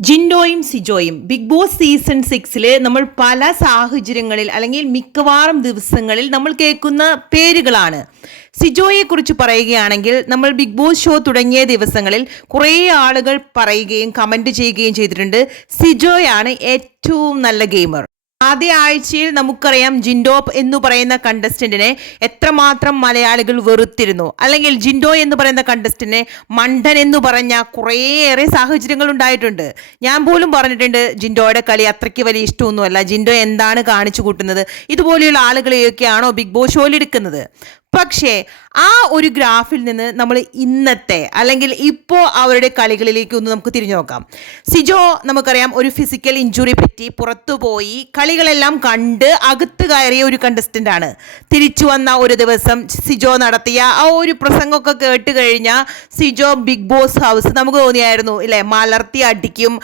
ജിൻഡോയും സിജോയും big boss season 6 നമ്മൾ പല സാഹചര്യങ്ങളിൽ അല്ലെങ്കിൽ മിക്കവാറും ദിവസങ്ങളിൽ നമ്മൾ കേൾക്കുന്ന പേരുകളാണ്. സിജോയെ കുറിച്ച് പറയുകയാണെങ്കിൽ നമ്മൾ ബിഗ് ബോസ് ഷോ തുടങ്ങിയ ദിവസങ്ങളിൽ കുറേ ആളുകൾ പറയുകയും കമന്റ് ചെയ്യുകയും ചെയ്തിട്ടുണ്ട്, സിജോയാണ് ഏറ്റവും നല്ല ഗെയിമർ. ആദ്യ ആഴ്ചയിൽ നമുക്കറിയാം ജിൻഡോ എന്ന് പറയുന്ന കണ്ടസ്റ്റന്റിനെ എത്രമാത്രം മലയാളികൾ വെറുത്തിരുന്നു, അല്ലെങ്കിൽ ജിൻഡോ എന്ന് പറയുന്ന കണ്ടസ്റ്റന്റിനെ മണ്ടൻ എന്ന് പറഞ്ഞ കുറേയേറെ സാഹചര്യങ്ങൾ ഉണ്ടായിട്ടുണ്ട്. ഞാൻ പോലും പറഞ്ഞിട്ടുണ്ട് ജിൻഡോയുടെ കളി അത്രയ്ക്ക് വലിയ ഇഷ്ടമൊന്നുമല്ല, ജിൻഡോ എന്താണ് കാണിച്ചു കൂട്ടുന്നത്, ഇതുപോലെയുള്ള ആളുകളെയൊക്കെയാണോ ബിഗ് ബോസ് ഷോയിൽ എടുക്കുന്നത്. പക്ഷേ ആ ഒരു ഗ്രാഫിൽ നിന്ന് നമ്മൾ ഇന്നത്തെ അല്ലെങ്കിൽ ഇപ്പോൾ അവരുടെ കളികളിലേക്ക് ഒന്ന് നമുക്ക് തിരിഞ്ഞു നോക്കാം. സിജോ നമുക്കറിയാം ഒരു ഫിസിക്കൽ ഇഞ്ചുറി പറ്റി പുറത്തുപോയി കളികളെല്ലാം കണ്ട് അകത്ത് കയറിയ ഒരു കണ്ടസ്റ്റൻ്റ് ആണ്. തിരിച്ചു വന്ന ഒരു ദിവസം സിജോ നടത്തിയ ആ ഒരു പ്രസംഗമൊക്കെ കേട്ട് കഴിഞ്ഞാൽ സിജോ ബിഗ് ബോസ് ഹൗസ് നമുക്ക് തോന്നിയായിരുന്നു ഇല്ലേ, മലർത്തി അടിക്കും.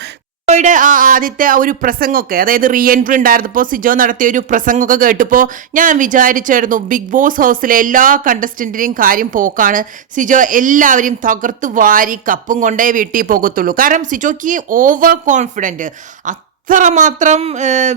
സിജോയുടെ ആ ആദ്യത്തെ ഒരു പ്രസംഗമൊക്കെ, അതായത് റീ എൻട്രി ഉണ്ടായിരുന്നപ്പോൾ സിജോ നടത്തിയ ഒരു പ്രസംഗമൊക്കെ കേട്ടപ്പോൾ ഞാൻ വിചാരിച്ചായിരുന്നു ബിഗ് ബോസ് ഹൗസിലെ എല്ലാ കണ്ടസ്റ്റന്റിനെയും കാര്യം പോക്കാണ്, സിജോ എല്ലാവരെയും തകർത്ത് വാരി കപ്പും കൊണ്ടേ വീട്ടിൽ പോകത്തുള്ളൂ. കാരണം സിജോയ്ക്ക് ഓവർ കോൺഫിഡൻറ്റ്, അത്രമാത്രം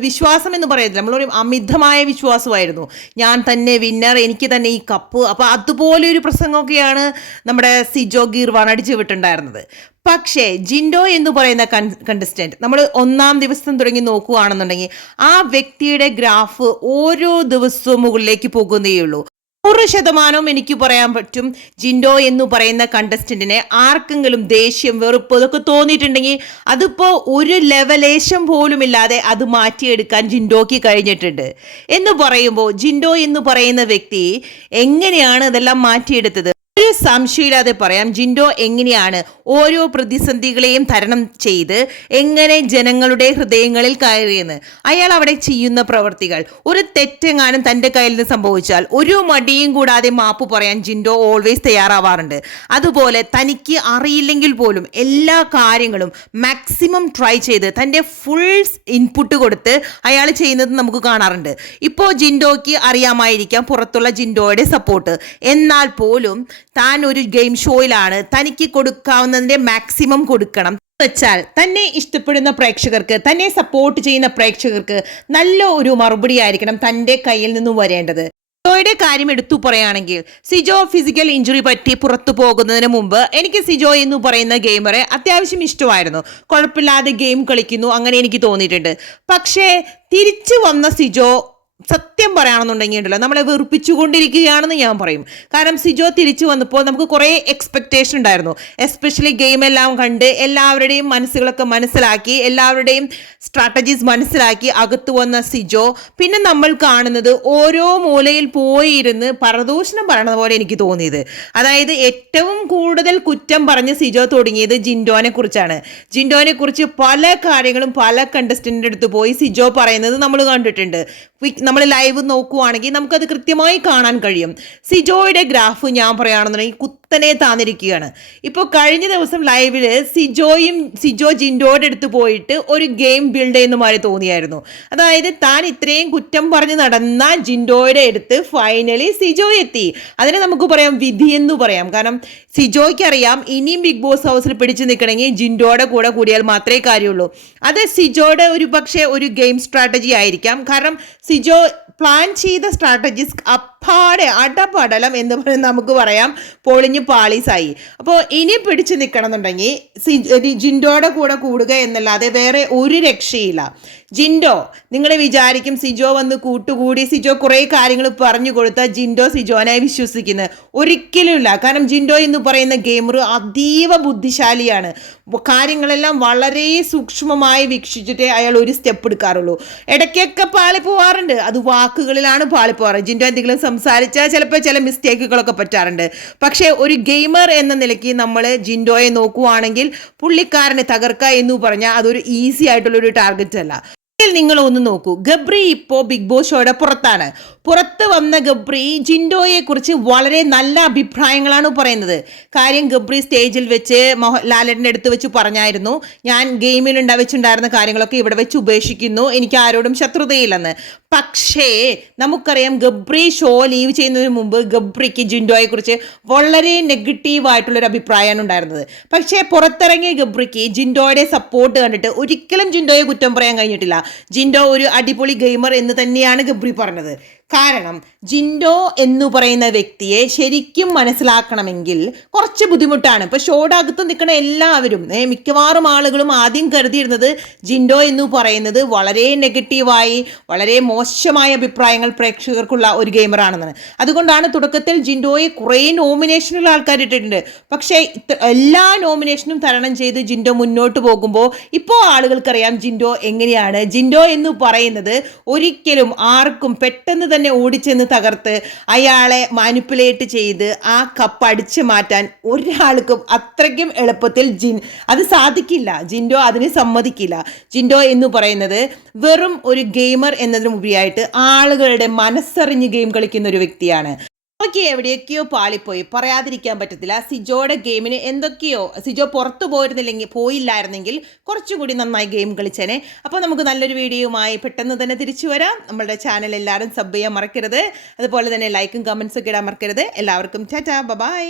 വിശ്വാസം എന്ന് പറയുന്നില്ല, നമ്മളൊരു അമിതമായ വിശ്വാസമായിരുന്നു. ഞാൻ തന്നെ വിന്നർ, എനിക്ക് തന്നെ ഈ കപ്പ്. അപ്പോൾ അതുപോലെ ഒരു പ്രസംഗമൊക്കെയാണ് നമ്മുടെ സിജോ ഗീർവാൺ അടിച്ചു വിട്ടുണ്ടായിരുന്നത്. പക്ഷേ ജിൻഡോ എന്ന് പറയുന്ന കണ്ടസ്റ്റന്റ് നമ്മൾ ഒന്നാം ദിവസം തുടങ്ങി നോക്കുകയാണെന്നുണ്ടെങ്കിൽ ആ വ്യക്തിയുടെ ഗ്രാഫ് ഓരോ ദിവസവും മുകളിലേക്ക് പോകുന്നേയുള്ളൂ. 100% എനിക്ക് പറയാൻ പറ്റും, ജിൻഡോ എന്ന് പറയുന്ന കണ്ടസ്റ്റന്റിനെ ആർക്കെങ്കിലും ദേഷ്യം, വെറുപ്പ് ഇതൊക്കെ തോന്നിയിട്ടുണ്ടെങ്കിൽ അതിപ്പോൾ ഒരു ലെവലേശം പോലും ഇല്ലാതെ അത് മാറ്റിയെടുക്കാൻ ജിൻഡോയ്ക്ക് കഴിഞ്ഞിട്ടുണ്ട്. എന്ന് പറയുമ്പോൾ ജിൻഡോ എന്ന് പറയുന്ന വ്യക്തി എങ്ങനെയാണ് ഇതെല്ലാം മാറ്റിയെടുത്തത്? ഒരു സംശയമില്ലാതെ പറയാം, ജിൻഡോ എങ്ങനെയാണ് ഓരോ പ്രതിസന്ധികളെയും തരണം ചെയ്ത് എങ്ങനെ ജനങ്ങളുടെ ഹൃദയങ്ങളിൽ കയറിയെന്ന്. അയാൾ അവിടെ ചെയ്യുന്ന പ്രവൃത്തികൾ, ഒരു തെറ്റെങ്ങാനും തൻ്റെ കയ്യിൽ നിന്ന് സംഭവിച്ചാൽ ഒരു മടിയും കൂടാതെ മാപ്പ് പറയാൻ ജിൻഡോ ഓൾവേസ് തയ്യാറാവാറുണ്ട്. അതുപോലെ തനിക്ക് അറിയില്ലെങ്കിൽ പോലും എല്ലാ കാര്യങ്ങളും മാക്സിമം ട്രൈ ചെയ്ത് തൻ്റെ ഫുൾ ഇൻപുട്ട് കൊടുത്ത് അയാൾ ചെയ്യുന്നത് നമുക്ക് കാണാറുണ്ട്. ഇപ്പോൾ ജിൻഡോയ്ക്ക് അറിയാമായിരിക്കാം പുറത്തുള്ള ജിൻഡോയുടെ സപ്പോർട്ട്, എന്നാൽ പോലും താൻ ഒരു ഗെയിം ഷോയിലാണ്, തനിക്ക് കൊടുക്കാവുന്നതിന്റെ മാക്സിമം കൊടുക്കണം വെച്ചാൽ തന്നെ ഇഷ്ടപ്പെടുന്ന പ്രേക്ഷകർക്ക്, തന്നെ സപ്പോർട്ട് ചെയ്യുന്ന പ്രേക്ഷകർക്ക് നല്ല ഒരു മറുപടി ആയിരിക്കണം തൻ്റെ കയ്യിൽ നിന്നും വരേണ്ടത്. സിജോയുടെ കാര്യം എടുത്തു പറയുകയാണെങ്കിൽ സിജോ ഫിസിക്കൽ ഇഞ്ചുറി പറ്റി പുറത്തു പോകുന്നതിന് മുമ്പ് എനിക്ക് സിജോ എന്ന് പറയുന്ന ഗെയിമറെ അത്യാവശ്യം ഇഷ്ടമായിരുന്നു. കുഴപ്പമില്ലാതെ ഗെയിം കളിക്കുന്നു, അങ്ങനെ എനിക്ക് തോന്നിയിട്ടുണ്ട്. പക്ഷേ തിരിച്ചു വന്ന സിജോ സത്യം പറയുകയാണെന്നുണ്ടെങ്കിൽ ഉണ്ടല്ലോ നമ്മളെ വെറുപ്പിച്ചുകൊണ്ടിരിക്കുകയാണെന്ന് ഞാൻ പറയും. കാരണം സിജോ തിരിച്ചു വന്നപ്പോൾ നമുക്ക് കുറേ എക്സ്പെക്റ്റേഷൻ ഉണ്ടായിരുന്നു. എസ്പെഷ്യലി ഗെയിം എല്ലാം കണ്ട് എല്ലാവരുടെയും മനസ്സുകളൊക്കെ മനസ്സിലാക്കി, എല്ലാവരുടെയും സ്ട്രാറ്റജീസ് മനസ്സിലാക്കി അകത്ത് വന്ന സിജോ പിന്നെ നമ്മൾ കാണുന്നത് ഓരോ മൂലയിൽ പോയിരുന്ന് പരദൂഷണം പറയണ പോലെ എനിക്ക് തോന്നിയത്. അതായത് ഏറ്റവും കൂടുതൽ കുറ്റം പറഞ്ഞ് സിജോ തുടങ്ങിയത് ജിൻഡോനെ കുറിച്ചാണ്. ജിൻഡോനെ കുറിച്ച് പല കാര്യങ്ങളും പല കണ്ടസ്റ്റന്റിൻ്റെ അടുത്ത് പോയി സിജോ പറയുന്നത് നമ്മൾ കണ്ടിട്ടുണ്ട്. നമ്മൾ ലൈവ് നോക്കുവാണെങ്കിൽ നമുക്കത് കൃത്യമായി കാണാൻ കഴിയും. സിജോയുടെ ഗ്രാഫ് ഞാൻ പറയുകയാണെന്നുണ്ടെങ്കിൽ കുത്തനെ താന്നിരിക്കുകയാണ്. ഇപ്പോൾ കഴിഞ്ഞ ദിവസം ലൈവിൽ സിജോ ജിൻഡോയുടെ അടുത്ത് പോയിട്ട് ഒരു ഗെയിം ബിൽഡ് ചെയ്യുന്ന മാതിരി തോന്നിയായിരുന്നു. അതായത് താൻ ഇത്രയും കുറ്റം പറഞ്ഞ് നടന്ന ജിൻഡോയുടെ അടുത്ത് ഫൈനലി സിജോ എത്തി. അതിനെ നമുക്ക് പറയാം വിധി എന്ന് പറയാം. കാരണം സിജോയ്ക്ക് അറിയാം ഇനിയും ബിഗ് ബോസ് ഹൗസിൽ പിടിച്ചു നിൽക്കണമെങ്കിൽ ജിൻഡോയുടെ കൂടെ കൂടിയാൽ മാത്രമേ കാര്യമുള്ളൂ. അത് സിജോയുടെ ഒരു പക്ഷേ ഒരു ഗെയിം സ്ട്രാറ്റജി ആയിരിക്കാം. കാരണം സിജോ പ്ലാൻ ചെയ്ത സ്ട്രാറ്റജീസ് അപ്പാടെ അടപടലം എന്ന് പറയുന്നത് നമുക്ക് പറയാം പൊളിഞ്ഞ് പാളീസായി. അപ്പോൾ ഇനി പിടിച്ചു നിൽക്കണം എന്നുണ്ടെങ്കിൽ ജിൻഡോയുടെ കൂടെ കൂടുക എന്നല്ലാതെ വേറെ ഒരു രക്ഷയില്ല. ജിൻഡോ നിങ്ങൾ വിചാരിക്കും സിജോ വന്ന് കൂട്ടുകൂടി സിജോ കുറേ കാര്യങ്ങൾ പറഞ്ഞു കൊടുത്താൽ ജിൻഡോ സിജോനെ വിശ്വസിക്കുന്നത് ഒരിക്കലുമില്ല. കാരണം ജിൻഡോ എന്ന് പറയുന്ന ഗെയിമർ അതീവ ബുദ്ധിശാലിയാണ്. കാര്യങ്ങളെല്ലാം വളരെ സൂക്ഷ്മമായി വീക്ഷിച്ചിട്ടേ അയാൾ ഒരു സ്റ്റെപ്പ് എടുക്കാറുള്ളൂ. ഇടയ്ക്കൊക്കെ പാളിപ്പോവാറുണ്ട്, അത് വാക്കുകളിലാണ് പാളിപ്പോവാറ്. ജിൻഡോ എന്തെങ്കിലും സംസാരിച്ചാൽ ചിലപ്പോൾ ചില മിസ്റ്റേക്കുകളൊക്കെ പറ്റാറുണ്ട്. പക്ഷേ ഒരു ഗെയിമർ എന്ന നിലയ്ക്ക് നമ്മൾ ജിൻഡോയെ നോക്കുവാണെങ്കിൽ പുള്ളിക്കാരനെ തകർക്കുക എന്ന് പറഞ്ഞാൽ അതൊരു ഈസി ആയിട്ടുള്ളൊരു ടാർഗറ്റ് അല്ല. ഒരിക്കൽ നിങ്ങൾ ഒന്ന് നോക്കൂ, ഗബ്രി ഇപ്പോൾ ബിഗ് ബോസ് ഷോയുടെ പുറത്ത് വന്ന ഗബ്രി ജിൻഡോയെ കുറിച്ച് വളരെ നല്ല അഭിപ്രായങ്ങളാണ് പറയുന്നത്. കാര്യം ഗബ്രി സ്റ്റേജിൽ വെച്ച് ലാലേട്ടൻ്റെ അടുത്ത് വെച്ച് പറഞ്ഞായിരുന്നു, ഞാൻ ഗെയിമിൽ വെച്ചുണ്ടായിരുന്ന കാര്യങ്ങളൊക്കെ ഇവിടെ വെച്ച് ഉപേക്ഷിക്കുന്നു, എനിക്ക് ആരോടും ശത്രുതയില്ലെന്ന്. പക്ഷേ നമുക്കറിയാം ഗബ്രി ഷോ ലീവ് ചെയ്യുന്നതിന് മുമ്പ് ഗബ്രിക്ക് ജിൻഡോയെ കുറിച്ച് വളരെ നെഗറ്റീവായിട്ടുള്ളൊരു അഭിപ്രായമാണ് ഉണ്ടായിരുന്നത്. പക്ഷേ പുറത്തിറങ്ങിയ ഗബ്രിക്ക് ജിൻഡോയുടെ സപ്പോർട്ട് കണ്ടിട്ട് ഒരിക്കലും ജിൻഡോയെ കുറ്റം പറയാൻ കഴിഞ്ഞിട്ടില്ല. ജിൻഡോ ഒരു അടിപൊളി ഗെയിമർ എന്ന് തന്നെയാണ് ഗബ്രി പറഞ്ഞത്. കാരണം ജിൻഡോ എന്ന് പറയുന്ന വ്യക്തിയെ ശരിക്കും മനസ്സിലാക്കണമെങ്കിൽ കുറച്ച് ബുദ്ധിമുട്ടാണ്. ഇപ്പോൾ ഷോയുടെ അകത്ത് നിൽക്കുന്ന എല്ലാവരും മിക്കവാറും ആളുകളും ആദ്യം കരുതിയിരുന്നത് ജിൻഡോ എന്ന് പറയുന്നത് വളരെ നെഗറ്റീവായി വളരെ മോശമായ അഭിപ്രായങ്ങൾ പ്രേക്ഷകർക്കുള്ള ഒരു ഗെയിമറാണെന്നാണ്. അതുകൊണ്ടാണ് തുടക്കത്തിൽ ജിൻഡോയെ കുറേ നോമിനേഷനുള്ള ആൾക്കാർ ഇട്ടിട്ടുണ്ട്. പക്ഷേ എല്ലാ നോമിനേഷനും തരണം ചെയ്ത് ജിൻഡോ മുന്നോട്ട് പോകുമ്പോൾ ഇപ്പോൾ ആളുകൾക്കറിയാം ജിൻഡോ എങ്ങനെയാണ്. ജിൻഡോ എന്ന് പറയുന്നത് ഒരിക്കലും ആർക്കും പെട്ടെന്ന് തന്നെ ഓടിച്ചെന്ന് തകർത്ത് അയാളെ മാനിപ്പുലേറ്റ് ചെയ്ത് ആ കപ്പ് അടിച്ചു മാറ്റാൻ ഒരാൾക്കും അത്രയ്ക്കും എളുപ്പത്തിൽ അത് സാധിക്കില്ല. ജിൻഡോ അതിന് സമ്മതിക്കില്ല. ജിൻഡോ എന്ന് പറയുന്നത് വെറും ഒരു ഗെയിമർ എന്നതിനുപരിയായിട്ട് ആളുകളുടെ മനസ്സറിഞ്ഞ് ഗെയിം കളിക്കുന്ന ഒരു വ്യക്തിയാണ്. ഓക്കെ, എവിടെയൊക്കെയോ പാളിപ്പോയി, പറയാതിരിക്കാൻ പറ്റത്തില്ല. സിജോയുടെ ഗെയിമിന് എന്തൊക്കെയോ സിജോ പുറത്തു പോയില്ലായിരുന്നെങ്കിൽ കുറച്ചുകൂടി നന്നായി ഗെയിം കളിച്ചേനെ. അപ്പോൾ നമുക്ക് നല്ലൊരു വീഡിയോയുമായി പെട്ടെന്ന് തന്നെ തിരിച്ചു വരാം. നമ്മളുടെ ചാനൽ എല്ലാവരും സബ് ചെയ്യാൻ മറക്കരുത്. അതുപോലെ തന്നെ ലൈക്കും കമൻസും ഒക്കെ ഇടാൻ മറക്കരുത്. എല്ലാവർക്കും ടാറ്റാ, ബൈ.